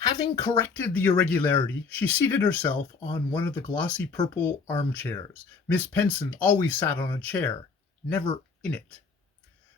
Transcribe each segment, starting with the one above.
Having corrected the irregularity, she seated herself on one of the glossy purple armchairs. Miss Penson always sat on a chair, never in it.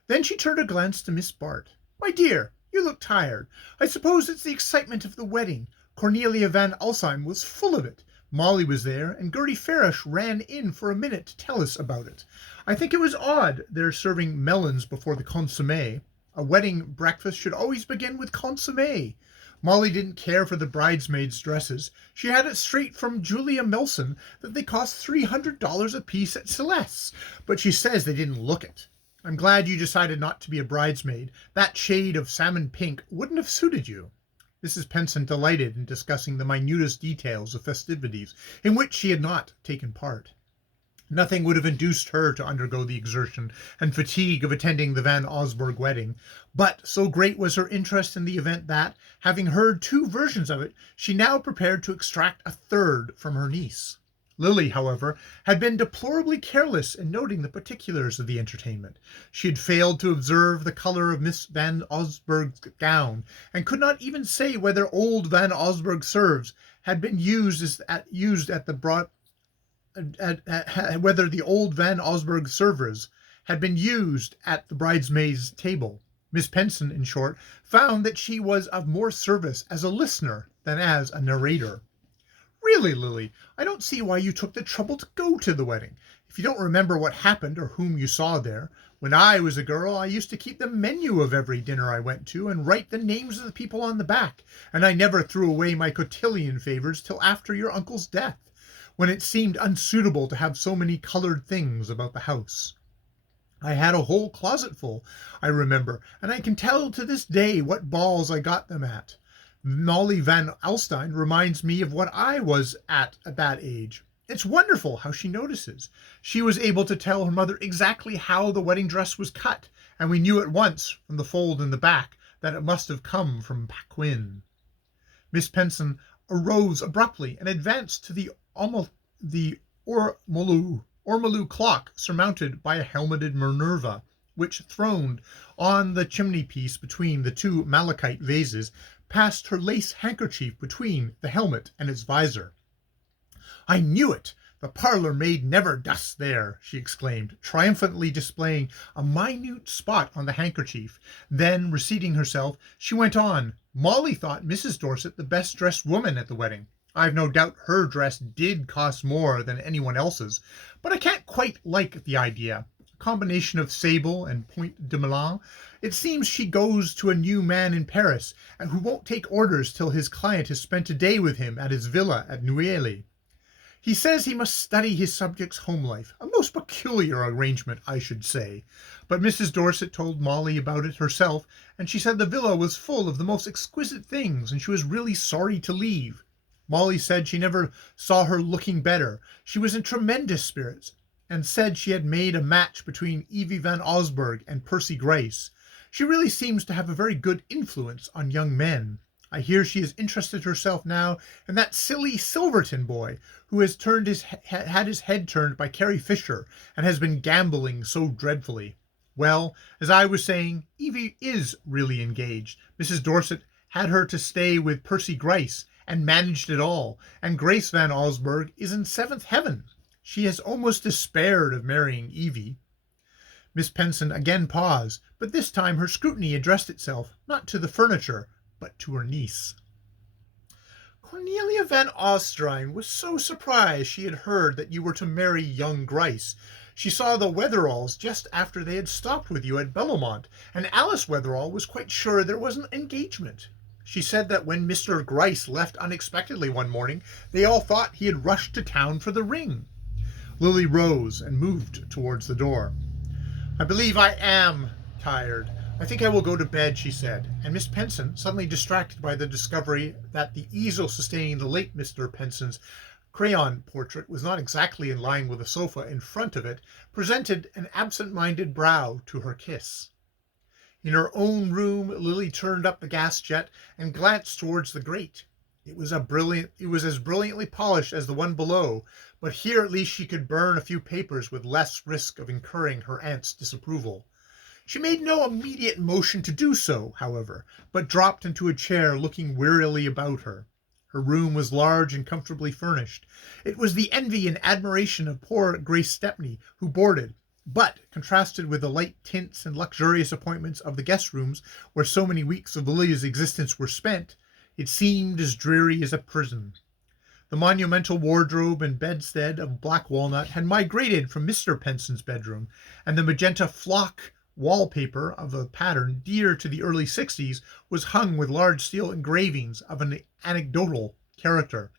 Then she turned a glance to Miss Bart. "My dear, you look tired. I suppose it's the excitement of the wedding. Cornelia Van Alsheim was full of it. Molly was there, and Gertie Farish ran in for a minute to tell us about it. I think it was odd their serving melons before the consommé. A wedding breakfast should always begin with consommé. Molly didn't care for the bridesmaids' dresses. She had it straight from Julia Melson that they cost $300 apiece at Celeste's, but she says they didn't look it. I'm glad you decided not to be a bridesmaid. That shade of salmon pink wouldn't have suited you." Mrs. Penson delighted in discussing the minutest details of festivities in which she had not taken part. Nothing would have induced her to undergo the exertion and fatigue of attending the Van Osburgh wedding, but so great was her interest in the event that, having heard two versions of it, she now prepared to extract a third from her niece. Lily, however, had been deplorably careless in noting the particulars of the entertainment. She had failed to observe the color of Miss Van Osburgh's gown, and could not even say whether old Van Osburgh serves had been whether the old Van Osburgh servers had been used at the bridesmaids' table. Miss Penson, in short, found that she was of more service as a listener than as a narrator. "Really, Lily, I don't see why you took the trouble to go to the wedding. If you don't remember what happened or whom you saw there, when I was a girl I used to keep the menu of every dinner I went to and write the names of the people on the back, and I never threw away my cotillion favors till after your uncle's death, when it seemed unsuitable to have so many colored things about the house. I had a whole closet full, I remember, and I can tell to this day what balls I got them at. Molly Van Alstyne reminds me of what I was at that age. It's wonderful how she notices. She was able to tell her mother exactly how the wedding dress was cut, and we knew at once from the fold in the back that it must have come from Paquin." Miss Penson arose abruptly and advanced to the ormolu clock surmounted by a helmeted Minerva, which throned on the chimney-piece between the two malachite vases, passed her lace handkerchief between the helmet and its visor. "I knew it! The parlor maid never dusts there," she exclaimed, triumphantly displaying a minute spot on the handkerchief. Then, reseating herself, she went on. "Molly thought Mrs. Dorset the best-dressed woman at the wedding. I've no doubt her dress did cost more than anyone else's, but I can't quite like the idea. A combination of sable and point de Milan. It seems she goes to a new man in Paris, and who won't take orders till his client has spent a day with him at his villa at Neuilly. He says he must study his subject's home life. A most peculiar arrangement, I should say. But Mrs. Dorset told Molly about it herself, and she said the villa was full of the most exquisite things, and she was really sorry to leave. Molly said she never saw her looking better. She was in tremendous spirits, and said she had made a match between Evie Van Osburgh and Percy Gryce. She really seems to have a very good influence on young men. I hear she has interested herself now in that silly Silverton boy, who has had his head turned by Carrie Fisher, and has been gambling so dreadfully. Well, as I was saying, Evie is really engaged. Mrs. Dorset had her to stay with Percy Gryce, and managed it all, and Grace Van Osburgh is in seventh heaven. She has almost despaired of marrying Evie." Miss Penson again paused, but this time her scrutiny addressed itself not to the furniture, but to her niece. "Cornelia Van Alstyne was so surprised she had heard that you were to marry young Gryce. She saw the Wetheralls just after they had stopped with you at Bellomont, and Alice Wetherall was quite sure there was an engagement. She said that when Mr. Gryce left unexpectedly one morning, they all thought he had rushed to town for the ring." Lily rose and moved towards the door. "I believe I am tired. I think I will go to bed," she said, and Miss Penson, suddenly distracted by the discovery that the easel sustaining the late Mr. Penson's crayon portrait was not exactly in line with the sofa in front of it, presented an absent-minded brow to her kiss. In her own room, Lily turned up the gas jet and glanced towards the grate. It was as brilliantly polished as the one below, but here at least she could burn a few papers with less risk of incurring her aunt's disapproval. She made no immediate motion to do so, however, but dropped into a chair, looking wearily about her. Her room was large and comfortably furnished. It was the envy and admiration of poor Grace Stepney, who boarded, but, contrasted with the light tints and luxurious appointments of the guest rooms where so many weeks of Lydia's existence were spent, it seemed as dreary as a prison. The monumental wardrobe and bedstead of black walnut had migrated from Mr. Penson's bedroom, and the magenta flock wallpaper of a pattern dear to the early 60s was hung with large steel engravings of an anecdotal character.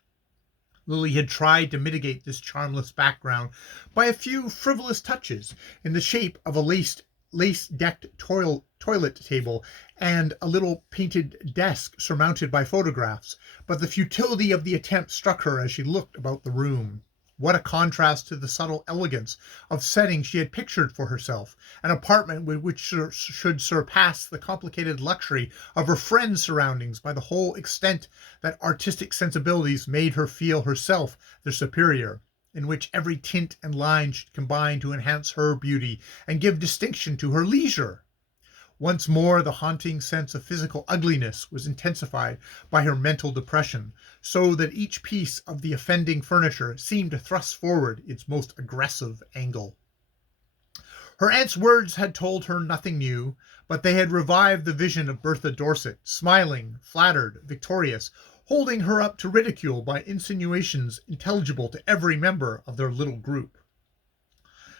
Lily had tried to mitigate this charmless background by a few frivolous touches in the shape of a lace-decked toilet table and a little painted desk surmounted by photographs, but the futility of the attempt struck her as she looked about the room. What a contrast to the subtle elegance of setting she had pictured for herself, an apartment which should surpass the complicated luxury of her friend's surroundings by the whole extent that artistic sensibilities made her feel herself their superior, in which every tint and line should combine to enhance her beauty and give distinction to her leisure. Once more the haunting sense of physical ugliness was intensified by her mental depression, so that each piece of the offending furniture seemed to thrust forward its most aggressive angle. Her aunt's words had told her nothing new, but they had revived the vision of Bertha Dorset, smiling, flattered, victorious, holding her up to ridicule by insinuations intelligible to every member of their little group.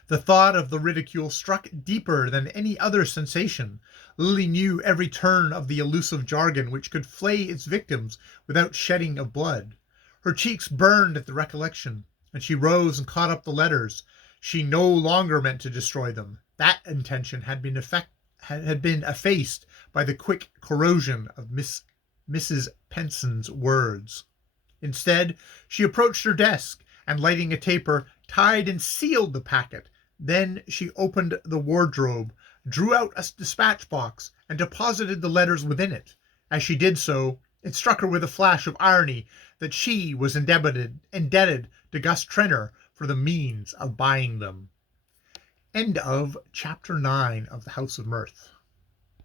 The thought of the ridicule struck deeper than any other sensation. Lily knew every turn of the elusive jargon which could flay its victims without shedding of blood. Her cheeks burned at the recollection, and she rose and caught up the letters. She no longer meant to destroy them. That intention had been effaced by the quick corrosion of Mrs. Penson's words. Instead, she approached her desk, and lighting a taper, tied and sealed the packet. Then she opened the wardrobe, drew out a dispatch box, and deposited the letters within it. As she did so, it struck her with a flash of irony that she was indebted to Gus Trenner for the means of buying them. End of Chapter 9 of The House of Mrth.